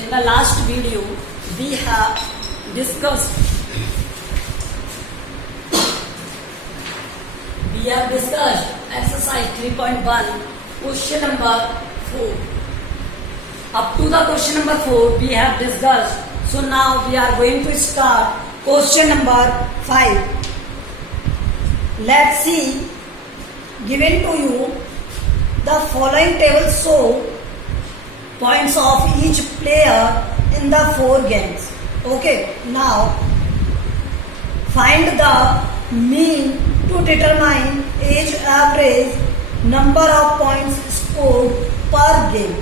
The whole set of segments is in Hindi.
In the last video, we have discussed exercise 3.1, question number 4. Up to the question number 4 we have discussed. So now we are going to start question number 5. Let's see. Given to you the following table show points of each player in the 4 games. Okay, now find the mean to determine age average number of points scored per game.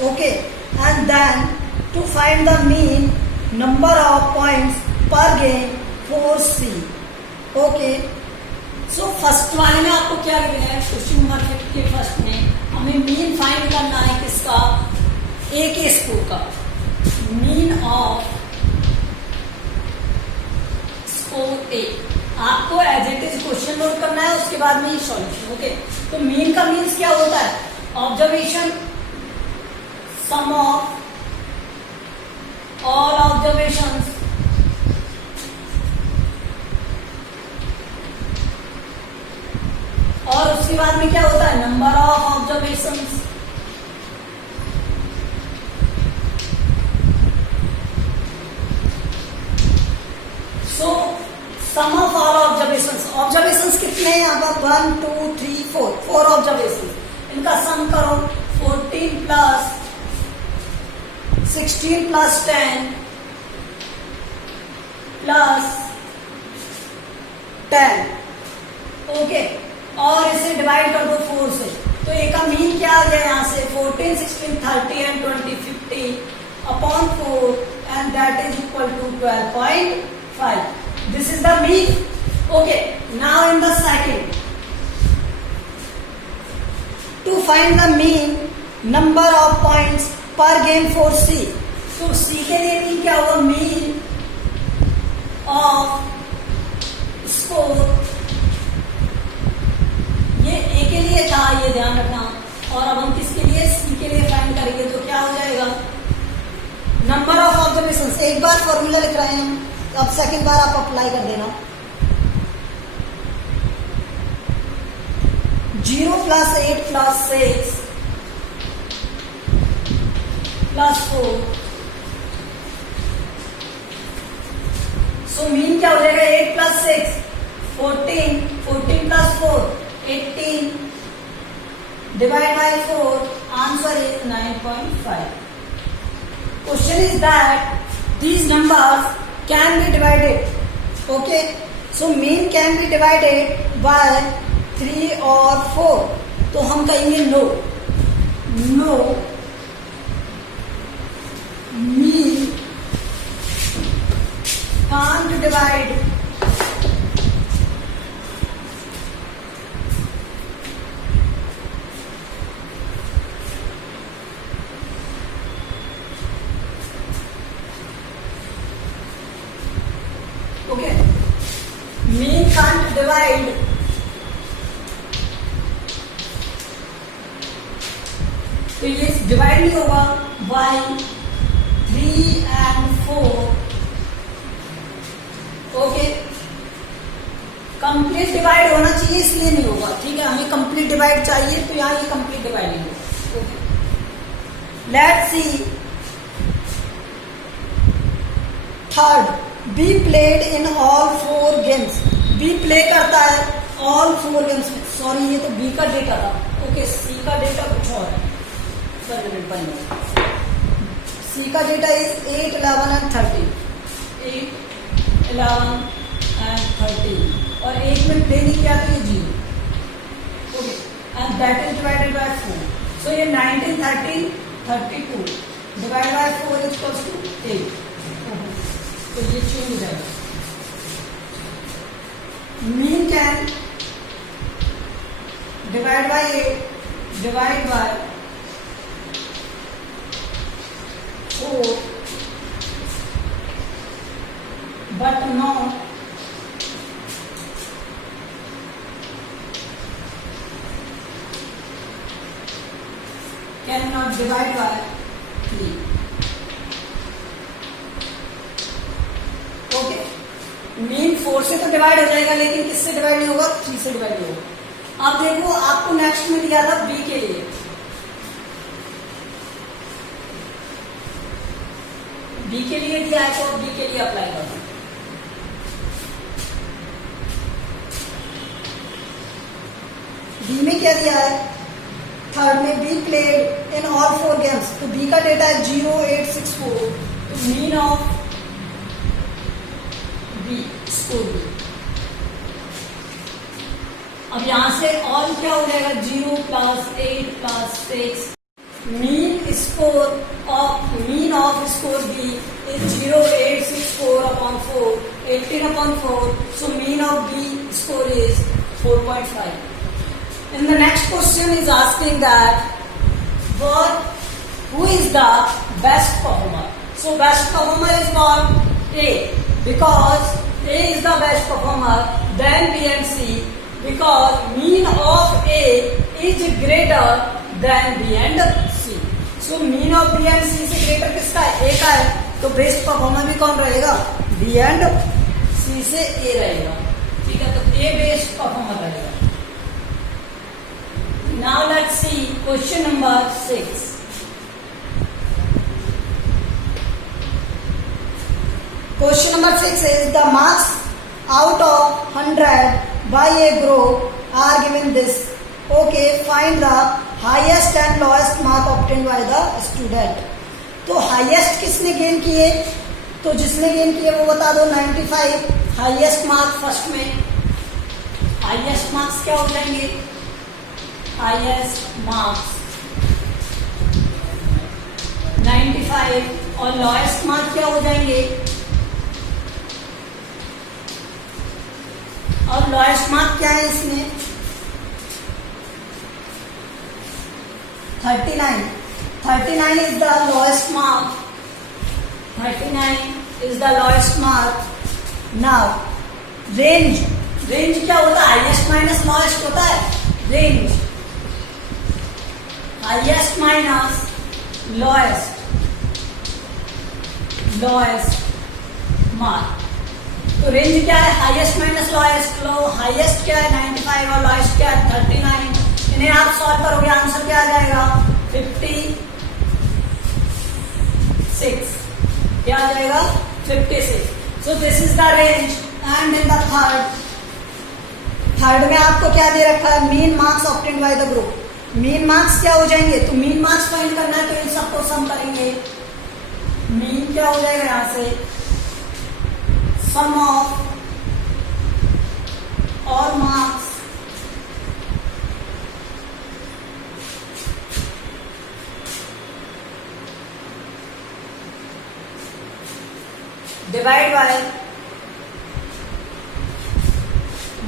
Okay, and then to find the mean number of points per game for C. Okay, so first वाले में आपको क्या लिखना है, क्वेश्चन नंबर 5 के फर्स्ट में हमें मीन फाइंड करना है किसका, ए के स्कोर का, मीन ऑफ स्कोर ए। आपको as it is question note करना है, उसके बाद में ही सॉल्यूशन। ओके, तो मीन का मीन्स क्या होता है, observation sum of all observations और उसके बाद में क्या होता है, number of observations. So sum of all observations, observations कितने हैं यहाँ पर, 1 2 3 4 ऑब्जर्वेशंस, इनका सम करो, 14 प्लस 16 प्लस 10 प्लस 10। ओके, और इसे डिवाइड कर दो 4 से, तो ए का मीन क्या आ गया यहाँ से, 14 16 30 and 20 50 upon 4 and that is equal to 12.5। This is the mean. Okay, now in the second, to find the mean number of points per game for C. तो सी के लिए मीन क्या होगा, मीन ऑफ स्कोर, ये ए के लिए था, ये ध्यान रखना, और अब हम किसके लिए, सी के लिए फाइंड करेंगे, तो क्या हो जाएगा, नंबर ऑफ ऑब्जर्वेशंस। एक बार फॉर्मूला लिख रहे हैं हम, अब सेकंड बार आप अप्लाई कर देना। 0 plus 8 plus 6 plus 4, so mean क्या हो जाएगा, 8 plus 6 14 14 plus 4 18 divided by 4, answer is 9.5. Question is that these numbers can be divided. Okay, so mean can be divided by 3 or 4. तो हम कहेंगे no, mean can't divide mean can't divide तो ये डिवाइड नहीं होगा by 3 and 4। Okay, complete divide होना चाहिए इसलिए नहीं होगा, ठीक है, हमें कंप्लीट डिवाइड चाहिए, तो यहाँ ये कंप्लीट डिवाइड नहीं होगा। Okay, let's see third, B played in all 4 games. B play करता है ऑल 4 गेम्स में, सॉरी ये तो बी का डेटा था। ओके, सी का डेटा कुछ और है, सी का डेटा इज 8 11 एंड 13, 8 11 एंड 13, और 8 में प्ले नहीं किया तो ये 0। Okay, and that is divided by 4, so ये 19 13 32 divide by 4 is equals to 8। तो ये चेंज हो जाएगा, mean can divide by 8 divide by 4 but not can not divide by 3। Mean 4 से तो डिवाइड हो जाएगा, लेकिन किससे डिवाइड नहीं होगा? 3 से डिवाइड नहीं होगा। अब देखो आपको नेक्स्ट में दिया था बी के लिए, बी के लिए दिया है तो बी के लिए अप्लाई करो। बी में क्या दिया है? थर्ड में B played in all 4 games, तो बी का डेटा है 0864, तो mean of B score B. अब यहां से ऑल क्या हो जाएगा? 0 + 8 + 6, mean score of score B is 0864/4, 18/4, so mean of B score is 4.5. And the next question is asking that who is the best performer? So best performer is not A, because A is the best performer, then B and C, because mean of A is greater than B and C. So mean of B and C से greater किसका है? A का है, तो बेस्ट परफॉर्मर भी कौन रहेगा? B and C से A रहेगा। ठीक है, तो A बेस्ट परफॉर्मर रहेगा। Now let's see question number 6. Question number 6 is the marks out of 100 by a group are given this. Okay, find the highest and lowest mark obtained by the student. तो हाईएस्ट किसने गेन किए? तो जिसने गेन किए वो बता दो। 95 हाईएस्ट मार्क फर्स्ट में। हाईएस्ट मार्क्स क्या हो जाएंगे? हाईएस्ट मार्क्स 95 और लोएस्ट मार्क क्या हो जाएंगे? और लोएस्ट मार्क क्या है इसमें? 39. 39 is the lowest mark. 39 is the lowest mark. Now range क्या होता है? हाईएस्ट माइनस लोएस्ट होता है range. Highest minus lowest mark. तो रेंज क्या है? Highest minus lowest. हाईएस्ट क्या है? 95 और लोएस्ट क्या है? 39। इन्हें आप सॉल्व करोगे, आंसर क्या आ जाएगा? 56। क्या आ जाएगा? 56। So this is the range. And in the third में आपको क्या दे रखा है? Mean marks obtained by the group. Mean marks क्या हो जाएंगे? तो मीन मार्क्स फाइंड करना है, तो इन सबको सम करेंगे। मीन क्या हो जाएगा यहां से? Sum of all marks divide by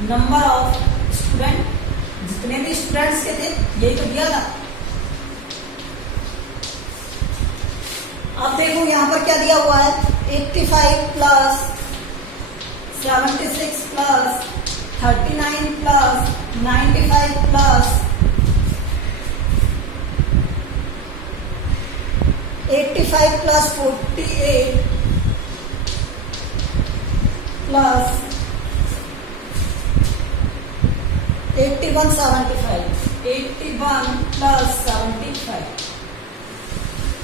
number of student, जितने भी स्टूडेंट्स के थे, यही तो दिया था। अब देखो यहां पर क्या दिया हुआ है? 85 plus 76 plus 39 plus 95 plus 85 plus 48 plus 81 plus 75।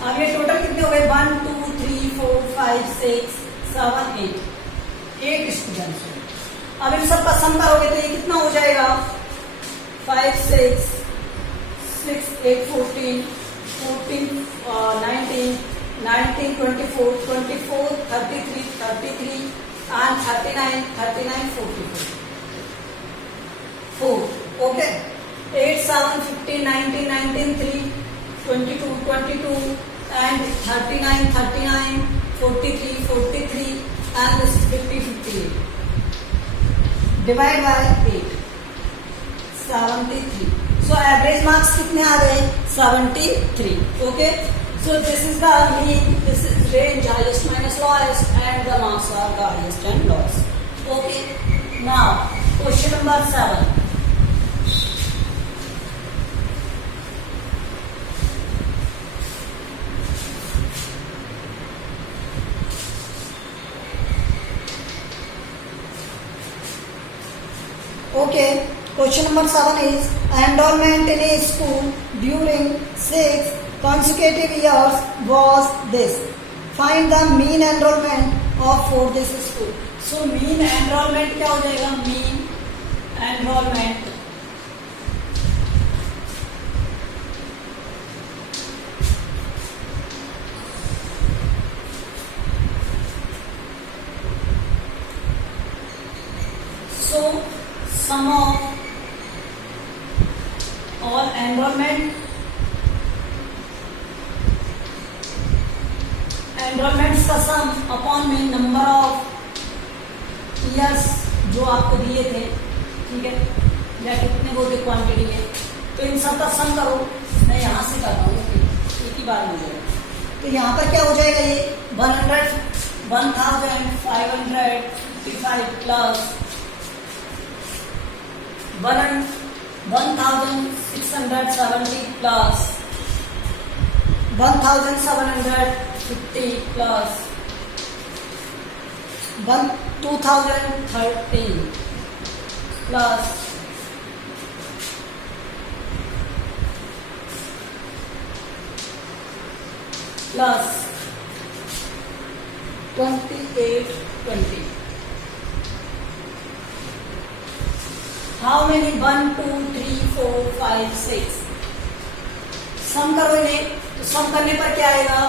अब ये टोटल कितने हो गए? 1 2 3 4 5 6 7 8 स्टूडेंट्स हुए। अब इन सब का सम करोगे तो ये कितना हो जाएगा? 5 6 6 8 14 19 19 24 24 33 33 and 39 44 4. Okay, 8 7 15 19 19 3 22 22 and 39 39 43 43 and this is 50 58. Divide by 8, 73. So average marks कितने आ गए? 73. Okay. So this is the mean, this is range, highest minus lowest, and the marks are the highest and lowest. Okay. Now question number 7. Okay, question number 7 is enrollment in a school during 6 consecutive years was this. Find the mean enrollment of for this school. So mean enrollment क्या हो जाएगा? Mean enrollment so sum of all enrollments का सम अपॉन में नंबर ऑफ ईयर्स जो आपको दिए थे, ठीक है, या कितने वो थे क्वांटिटी में, तो इन सब का सम करो। मैं यहाँ से करता हूँ, एक ही बार हो जाएगा। तो यहाँ पर क्या हो जाएगा? ये 1555 plus 1670 plus 1750 plus 2013 plus 2820. How many? 1 2 3 4 5 6. सम करो इन्हें, तो सम करने पर क्या आएगा?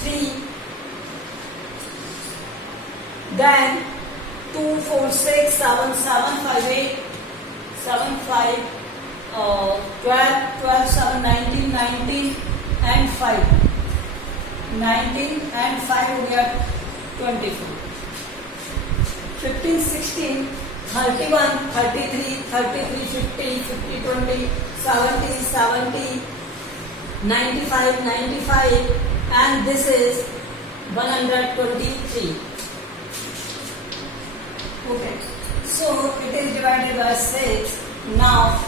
3 then 2 4 6 7 7 5 8 7 5 12 12 7 19 19 and 5 19 and 5 हो गया 24 15 16 31 33 33 50 50 20 70 70 95 95 and this is 123. Okay, so it is divided by 6. Now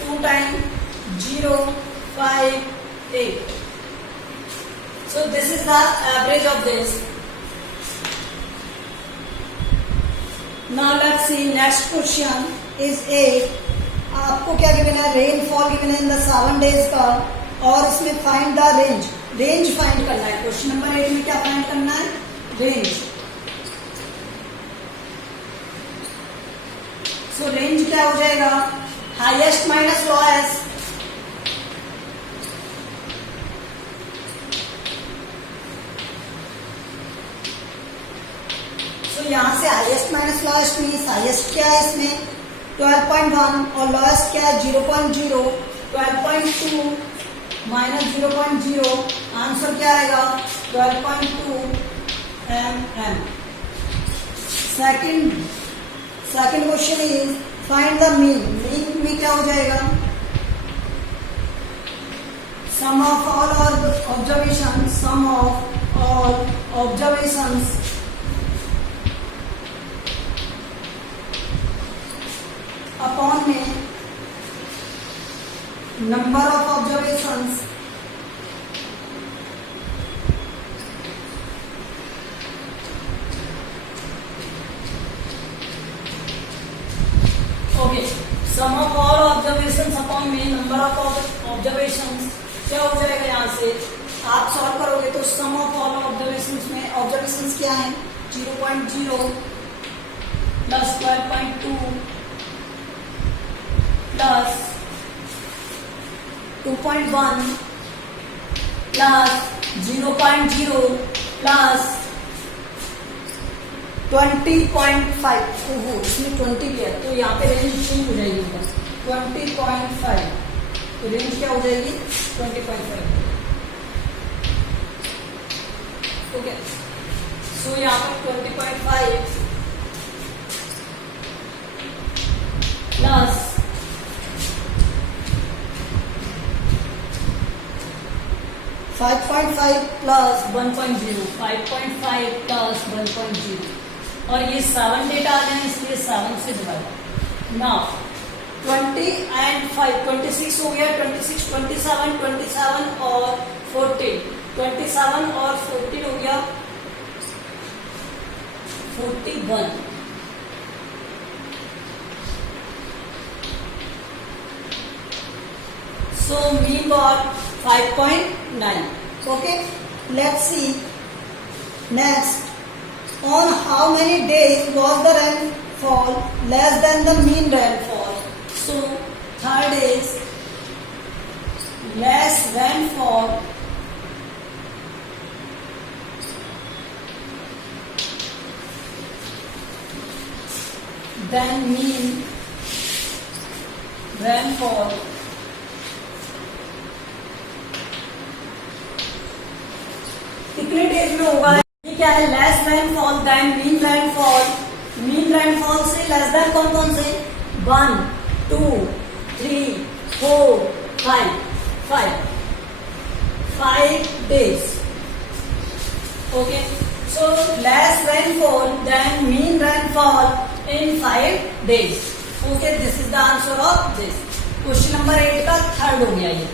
2 times 0 5 8. So this is the average of this. Now let's see, next question is 8. आपको क्या गिवन है? रेनफॉल गिवन है इन द 7 डेज का, और इसमें फाइंड द रेंज फाइंड करना है। क्वेश्चन नंबर 8 में क्या फाइंड करना है? रेंज। सो रेंज क्या हो जाएगा? Highest minus lowest. सो यहां से highest minus lowest means highest क्या है इसमें? 12.1 और लोएस्ट क्या है? 0.0। 12.2 माइनस 0.0, आंसर क्या आएगा? 12.2 mm. Second question is find the mean. Mean में क्या हो जाएगा? Sum of all observations upon में number of observations okay, sum of all observations upon में नंबर ऑफ ऑब्जर्वेशंस क्या हो जाएगा? यहाँ से आप सॉल्व करोगे तो सम ऑफ ऑल ऑब्जर्वेशंस में ऑब्जर्वेशंस क्या है? 0.0 प्लस 12.2 प्लस 2.1 प्लस 0.0 प्लस 20.5। ओहो, इसमें 20 लिया तो यहाँ पे रेंज चेंज हो जाएगी। 20.5 तो रेंज क्या हो जाएगी? 20.5। ओके, सो यहाँ पर 20.5 प्लस 5.5 प्लस 1.0, 5.5 प्लस 1.0, और ये 7 डेटा आ जाए इसलिए 7 से डिवाइड। नाउ 20 and 5 26 हो गया। 26 27 और 14 27 और 14 हो गया 41. So mean got 5.9. Okay, let's see next. On how many days was the rainfall less than the mean rainfall? So third is less rainfall than mean rainfall कितने डेज में होगा? ये क्या है? Less rainfall than mean rainfall. Mean rainfall से लेस देन कौन कौन से? 1, 2, 3, 4, 5 days. Okay, so less rainfall than mean rainfall in 5 days. Okay, this is the answer of this. Question number 8 का थर्ड हो गया ये.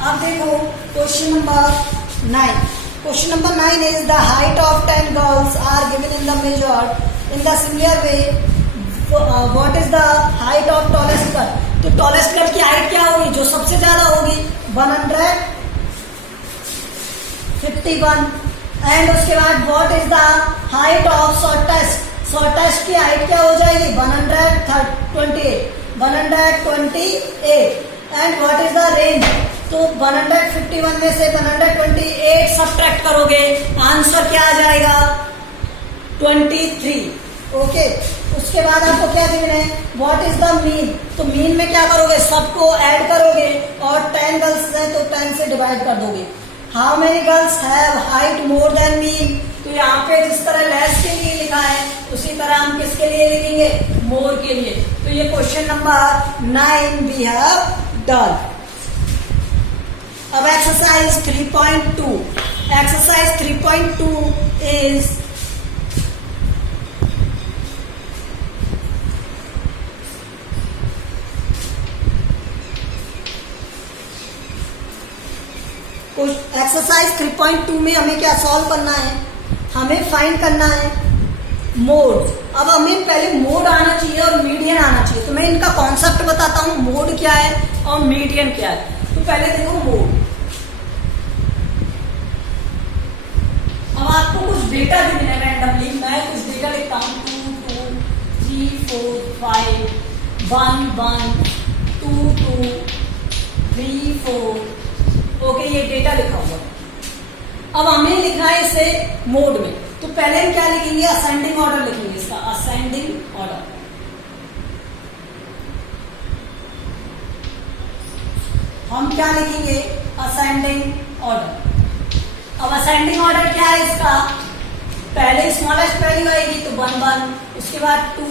अब देखो question number 9. Question number 9 is the height of 10 girls are given in the measured in the similar way. What is the height of tallest girl? तो tallest girl की हाइट क्या होगी? जो सबसे ज्यादा होगी 151. एंड उसके बाद what is the height of shortest? shortest की हाइट क्या हो जाएगी? 128. And what is the range? तो 151 में से 128 सब्ट्रैक्ट करोगे, आंसर क्या आ जाएगा? 23. ओके, उसके बाद आपको क्या देना है? What is the mean? तो मीन में क्या करोगे? सबको ऐड करोगे और 10 गर्ल्स है तो 10 से डिवाइड कर दोगे. How many girls have height more than mean? तो यहाँ पे जिस तरह लेस के लिए लिखा है उसी तरह हम किसके लिए लिखेंगे? मोर के लिए. तो ये question number 9 we have done. अब एक्सरसाइज 3.2. एक्सरसाइज 3.2 is एक्सरसाइज 3.2 में हमें क्या सॉल्व करना है? हमें फाइंड करना है मोड. अब हमें पहले मोड आना चाहिए और मीडियन आना चाहिए. तो मैं इनका कॉन्सेप्ट बताता हूँ, मोड क्या है और मीडियन क्या है. तो पहले देखो मोड. अब आपको कुछ डेटा भी मिलेगा रैंडमली. मैं कुछ डेटा लिखता हूँ 2, 2, 3, 4, 5, 1, 1, 2, 2, 3, 4. ओके, ये डेटा लिखा हुआ. अब हमें लिखा है इसे मोड में. तो पहले हम क्या लिखेंगे? असेंडिंग ऑर्डर लिखेंगे इसका. Ascending order. हम क्या लिखेंगे? Ascending order. अब असेंडिंग ऑर्डर क्या है इसका? पहले स्मॉलेस्ट वैल्यू आएगी तो 1, 1, उसके बाद 2,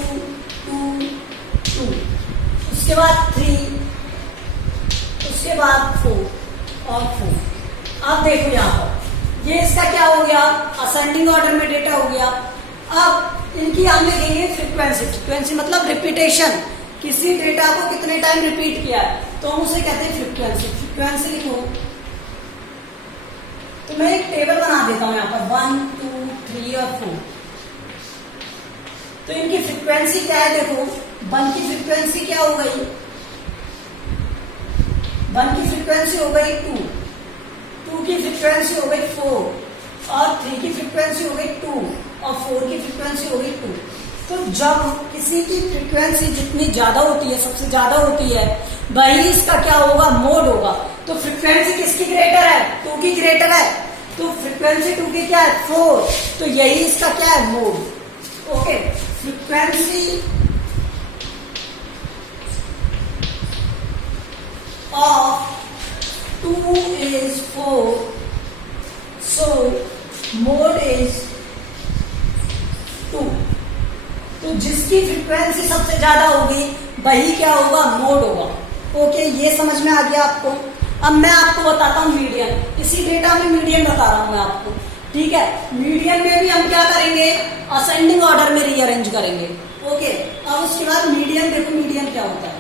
2, 2, उसके बाद 3, उसके बाद 4 और 4. अब देखो यहाँ पर ये इसका क्या हो गया? असेंडिंग ऑर्डर में डेटा हो गया. अब इनकी हम लिखेंगे फ्रीक्वेंसी. फ्रीक्वेंसी मतलब रिपीटेशन. किसी डेटा को कितने टाइम रिपीट किया है तो हम उसे कहते हैं फ्रीक्वेंसी. फ्रीक्वेंसी लिखो. तो मैं एक टेबल बना देता हूं यहाँ पर 1, 2, 3 और 4. तो इनकी फ्रीक्वेंसी क्या है? देखो 1 की फ्रीक्वेंसी क्या हो गई? 1 की फ्रीक्वेंसी हो गई 2, 2 की फ्रीक्वेंसी हो गई 4 और 3 की फ्रीक्वेंसी हो गई 2 और 4 की फ्रीक्वेंसी हो गई 2. तो जब किसी की फ्रीक्वेंसी जितनी ज्यादा होती है, सबसे ज्यादा होती है, वही इसका क्या होगा? मोड होगा. तो फ्रीक्वेंसी किसकी ग्रेटर है? 2 की ग्रेटर है. तो फ्रीक्वेंसी 2 की क्या है? 4. तो यही इसका क्या है? Mode. Okay, frequency of 2 is 4. So mode is 2. तो जिसकी फ्रीक्वेंसी सबसे ज्यादा होगी वही क्या होगा? मोड होगा. ओके, ये समझ में आ गया आपको. अब मैं आपको बताता हूँ मीडियन. इसी डेटा में मीडियन बता रहा हूँ मैं आपको. ठीक है, मीडियन में भी हम क्या करेंगे? असेंडिंग ऑर्डर में रीअरेंज करेंगे. ओके, अब उसके बाद मीडियन. देखो मीडियन क्या होता है.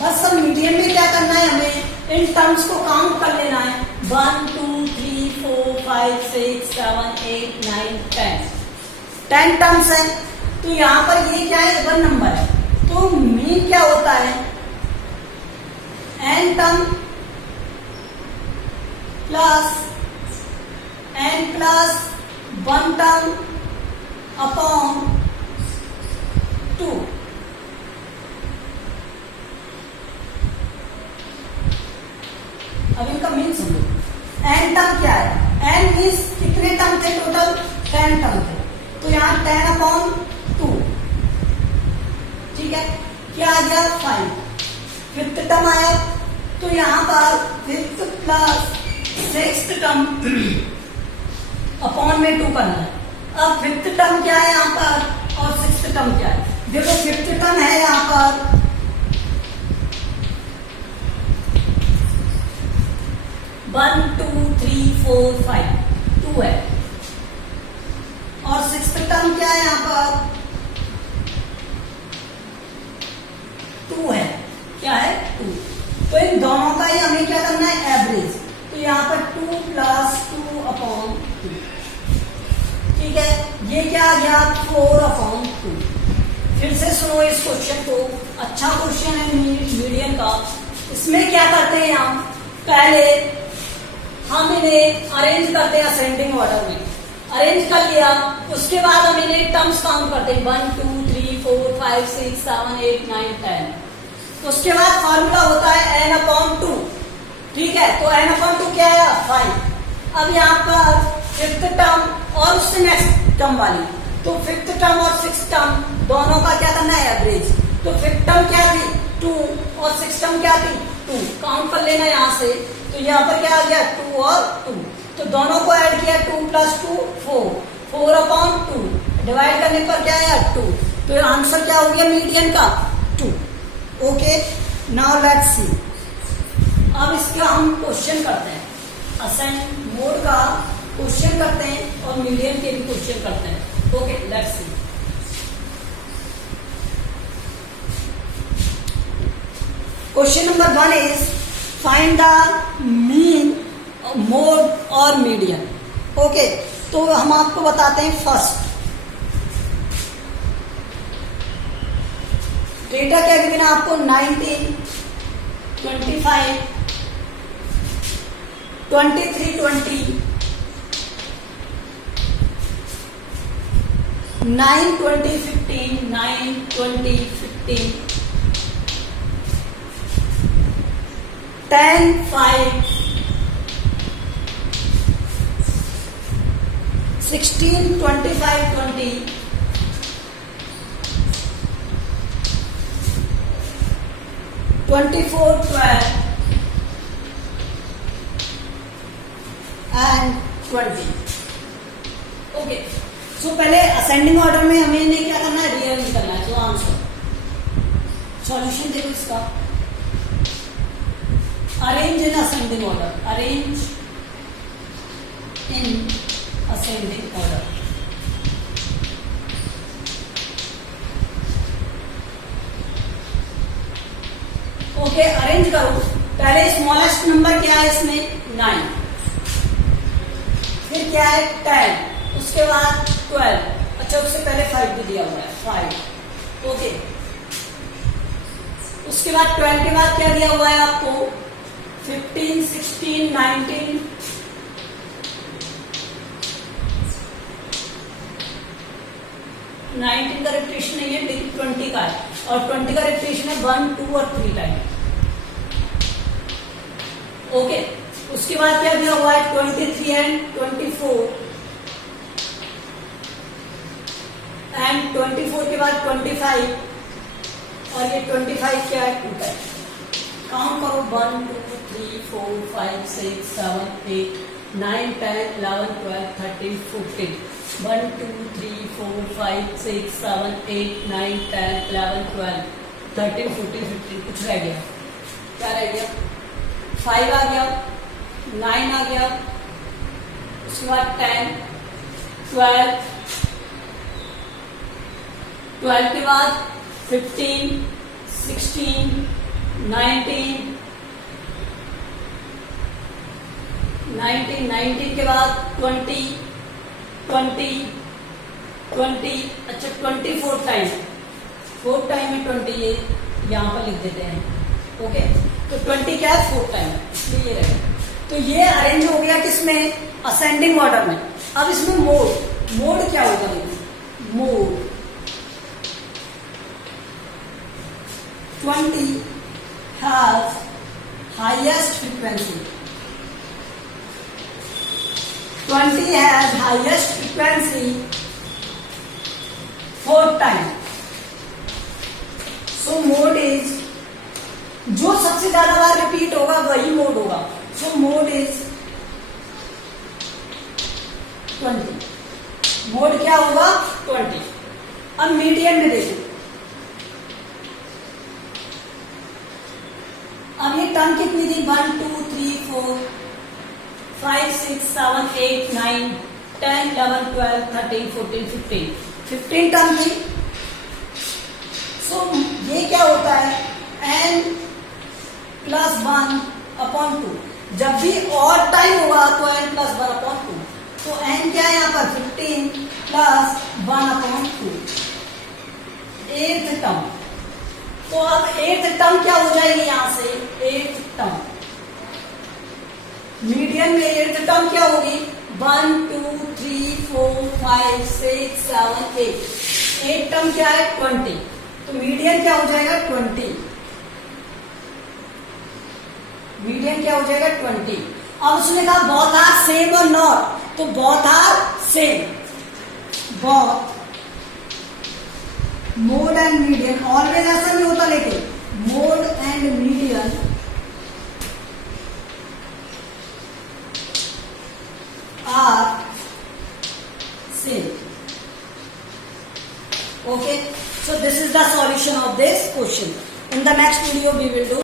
बस सब मीडियन में क्या करना है? हमें इन टर्म्स को काउंट कर लेना है. 1, 2, 3, 4, 5 6 7 8 9 10 10 टर्म्स है। तो यहां पर ये क्या है, इवन नंबर है, तो मीन क्या होता है, n term plus n plus 1 term upon 2। अब इनका मीन समझो। n टर्म क्या है, n मीन्स कितने टर्म थे टोटल, 10 टर्म थे, तो यहाँ 10 अपॉन 2, ठीक है, क्या आ गया 5। फिफ्थ टर्म आया, तो यहाँ पर fifth plus sixth term upon में 2 करना है। अब फिफ्थ टर्म क्या है यहाँ पर और सिक्स्थ टर्म क्या है, देखो फिफ्थ टर्म है यहाँ पर 1 2 3 4 5 2 है, और सिक्स्थ टर्म क्या है यहाँ पर 2 है, क्या है 2। तो इन दोनों का ही हमें क्या करना है, एवरेज। तो यहाँ पर 2 प्लस 2 अपॉन 2, ठीक है, ये क्या आ गया 4 अपॉन 2। फिर से सुनो इस क्वेश्चन को, अच्छा क्वेश्चन है मीडियन का। इसमें क्या करते हैं हम, पहले हम इन्हें अरेंज करते हैं असेंडिंग ऑर्डर में, अरेंज कर लिया, उसके बाद हम इन्हें टर्म्स काउंट करते हैं 1 2 3 4 5 6 7 8 9 10। उसके बाद फॉर्मूला होता है n अपॉन 2, ठीक है, तो n अपॉन 2 क्या है 5। अब यहाँ पर फिफ्थ टर्म और उससे नेक्स्ट टर्म वाली, तो फिफ्थ टर्म और सिक्स टर्म दोनों का क्या करना है, एवरेज। तो फिफ्थ टर्म क्या थी 2 और सिक्स टर्म क्या थी 2, काउंट कर लेना यहाँ से। तो यहाँ पर क्या आ गया 2 और 2, तो दोनों को ऐड किया 2 प्लस 2 4, 4 अपॉन 2, डिवाइड करने पर क्या आया 2, तो आंसर क्या हो गया मीडियन का 2। Okay, now let's see. अब इसका हम क्वेश्चन करते हैं, असेंड मोड का क्वेश्चन करते हैं और मीडियन के भी क्वेश्चन करते हैं। Okay, let's C. Question number 1 is find the mean, mode और मीडियन। ओके, तो हम आपको बताते हैं फर्स्ट डेटा क्या गिवन है आपको, 19 25 23 20 9 20 15 9 20 15 10 5 16 25 20 24 12 and 20। ओके, सो पहले असेंडिंग ऑर्डर में हमें इन्हें क्या करना है, रीअरेंज करना है। तो आंसर सॉल्यूशन देखो इसका, arrange in ascending order, arrange in ascending order. Okay, arrange करो। पहले स्मॉलेस्ट नंबर क्या है इसमें 9, फिर क्या है 10, उसके बाद 12, अच्छा उससे पहले 5 भी दिया हुआ है 5। ओके, उसके बाद 12 के बाद क्या दिया हुआ है आपको 15 16 19 19 का रिपीटेशन नहीं है लेकिन 20 का है, और 20 का रिपीटेशन है 1 2 और 3 टाइम। ओके, उसके बाद क्या दिया हुआ है 23 एंड 24 एंड 24 के बाद 25, और ये 25 क्या है 2 टाइम। काउंट करो 1 2 3 4 5 6 7 8 9 10 11 12 13 14 1 2 3 4 5 6 7 8 9 10 11 12 13 14 15, कुछ रह गया, क्या रह गया 5 आ गया, 9 आ गया, उसके बाद 10 12 12 के बाद 15 16 19 19 के बाद 20, 20, 20, अच्छा 24 टाइम, 4 टाइम में 20, ये यहाँ पर लिख देते हैं। ओके, तो 20 क्या है 4 टाइम, इसलिए ये रहेगा। तो ये अरेंज हो गया किसमें, असेंडिंग ऑर्डर में। अब इसमें मोड क्या होगा, mode 20 has highest frequency, 20 has highest frequency 4 time. So mode is, जो सबसे ज्यादा बार रिपीट होगा वही मोड होगा। सो मोड इज 20, मोड क्या होगा 20। अब मीडियन में देखो, अब ये टर्म कितनी थी, 1 2 3 4 5 6 7 8 9 10 11 12 13 14 15 टर्म थी। सो ये क्या होता है, n प्लस 1/2। जब भी और टाइम होगा तो n प्लस 1/2। तो n क्या है यहाँ पर 15 प्लस 1/2, 8th टर्म। तो अब 8th टर्म क्या हो जाएगी यहाँ से, 8th टर्म, मीडियन में 8th टर्म क्या होगी, 1 2 3 4 5 6 7 8, 8 टर्म क्या है 20। तो मीडियन क्या हो जाएगा 20, मीडियन क्या हो जाएगा 20। अब उसने कहा बोथ आर सेम और नॉट, तो both are same, both mode and median, always ऐसा नहीं होता, लेकिन mode and median are same. Okay, so this is the solution of this question. In the next video we will do